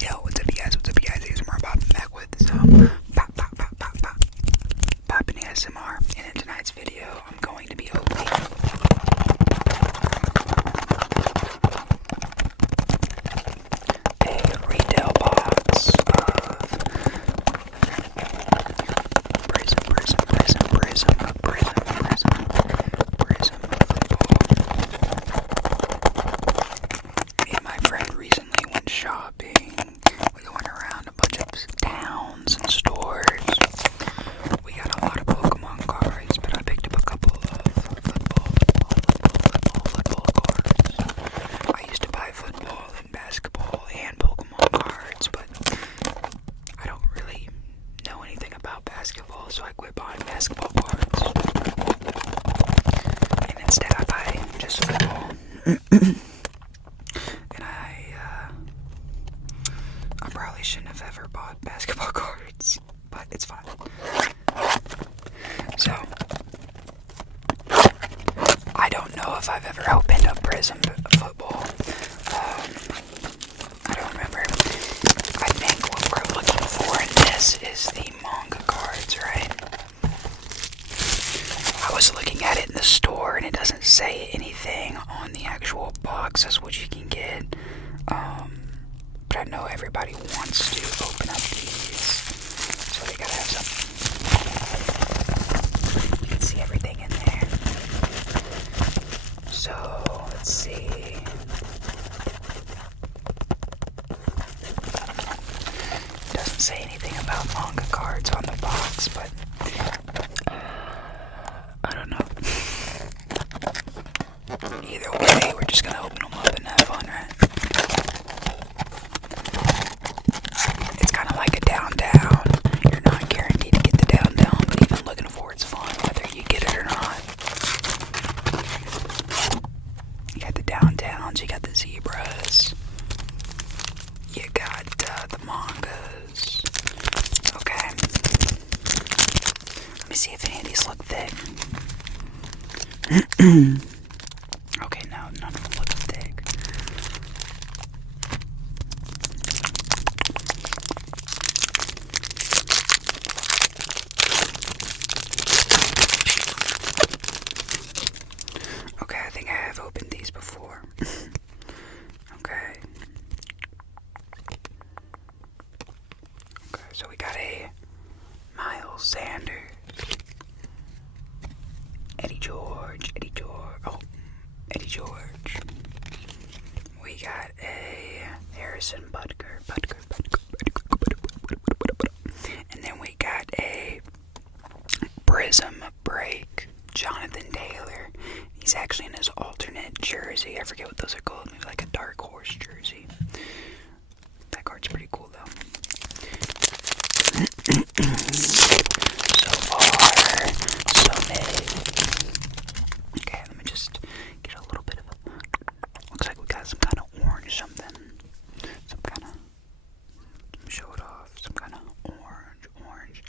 Yo, what's up you guys? What's up you guys? ASMR popping back with some popping ASMR. And in tonight's video, I'm going to be opening a retail box of Prizm football. Me and my friend recently went shopping. We went around a bunch of towns and stores. We got a lot of Pokemon cards, but I picked up a couple of football cards. I used to buy football and basketball and Pokemon cards, but I don't really know anything about basketball, so I quit buying basketball cards. And instead I buy just football. I probably shouldn't have ever bought basketball cards, but it's fine. So, I don't know if I've ever opened a Prizm football. I don't remember. I think what we're looking for in this is the manga cards, right? I was looking at it in the store and it doesn't say anything on the actual box as what you can get. But I know everybody wants to open up these, so they gotta have something. You can see everything in there. So, let's see. Doesn't say anything about manga cards on the box, but I don't know. Either way, we're just gonna open them up and have fun, right? It's kind of like a down. You're not guaranteed to get the down, but even looking for it's fun, whether you get it or not. You got the downtowns, you got the zebras, you got the mangas. Okay. Let me see if any of these look thick. Okay, no, none of them look thick. Okay, I think I have opened these before. Okay. Okay, so we got a Miles Sanders. Eddie George. We got a Harrison Butker. And then we got a Prizm break, Jonathan Taylor. He's actually in his alternate jersey. I forget what those are called. Maybe like a dark horse jersey. That card's pretty cool though. So far, so mid. Okay, let me just get a little bit of a... Looks like we got some kind of orange something. Some kind of... Show it off. Some kind of orange.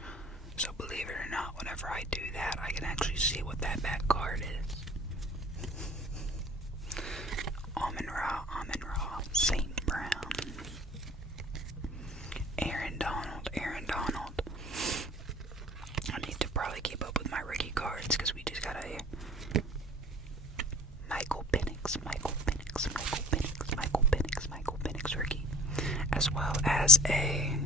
So believe it or not, whenever I do that, I can actually see what that back card is. Amon Ra, St. Brown. Aaron Donald. I need to probably keep up with my rookie cards because we just got a Michael Penix rookie, as well as a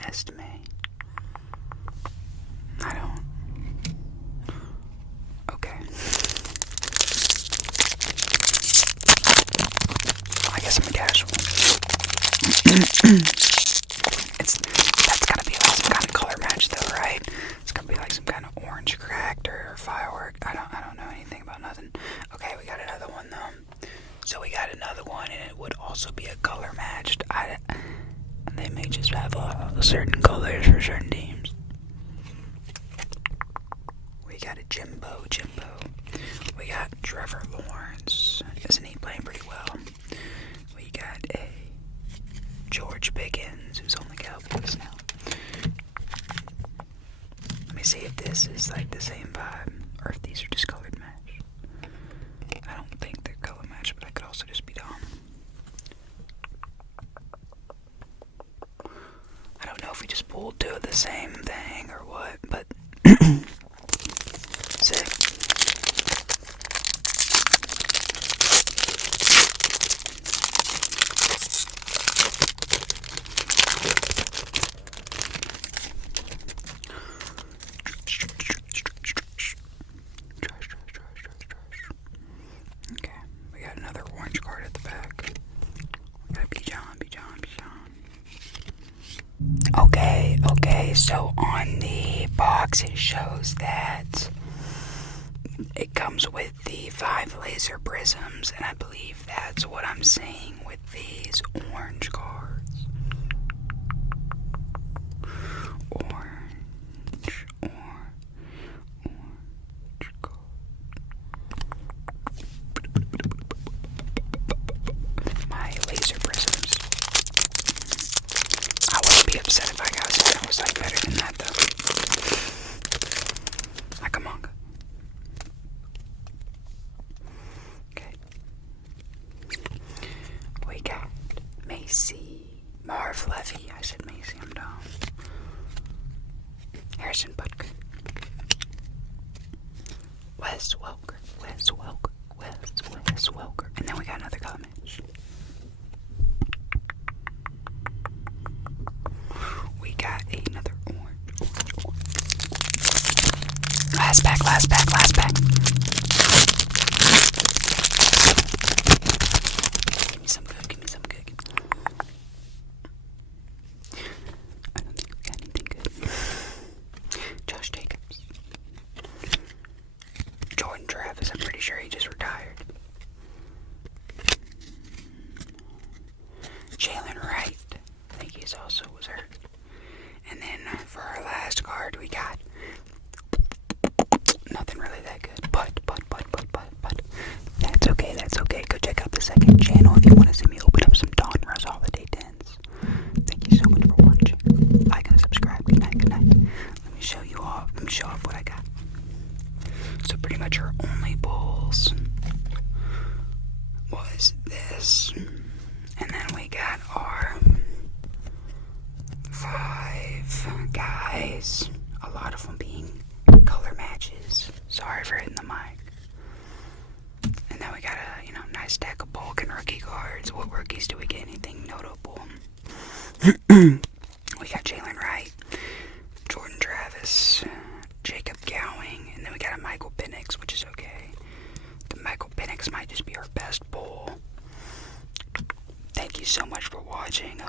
estimate. I don't. Okay. I guess I'm a casual. That's gotta be like some kind of color match though, right? It's gonna be like some kind of orange cracked or firework. I don't know anything about nothing. Okay, we got another one though. So we got another one, and it would also be a color matched. They may just have certain colors for certain teams. We got a Jimbo. We got Trevor Lawrence. Isn't he playing pretty well? We got a George Pickens, who's on the Cowboys now. see if this is like the same vibe or if these are just colored match. I don't think they're color match, but I could also just be dumb. I don't know if we just pulled two of the same thing or what, but sick. Okay, we got another orange card at the back. We got Bijan. Okay, so on the box it shows that it comes with the 5 laser prisms, and I believe that's what I'm seeing with these orange cards. Orange card. My laser prisms. I wouldn't be upset if I got something that was like better than that though. Like a manga. Okay. We got Macy. Marv Levy. I said Macy, I'm dumb. Harrison Butker. Wes Welker. And then we got another color match. We got another orange. Last pack. Give me some good. I don't think we got anything good. Josh Jacobs. Jordan Travis, I'm pretty sure he just retired. Jalen Wright, I think he's also was hurt. And then for our last card, we got nothing really that good. But that's okay. Go check out the second channel if you want to see me open up some Dawn Rose Holiday 10s. Thank you so much for watching. Like and subscribe. Good night. Let me show off what I got. So pretty much our only pulls was this. And then we got our 5 guys. A lot of them being color matches. Sorry for hitting the mic. And then we got a, nice stack of bulk and rookie cards. What rookies do we get? Anything notable? We got Jalen Wright, Jordan Travis, Jacob Gowing, and then we got a Michael Penix, which is okay. The Michael Penix might just be our best pull. Thank you so much for watching.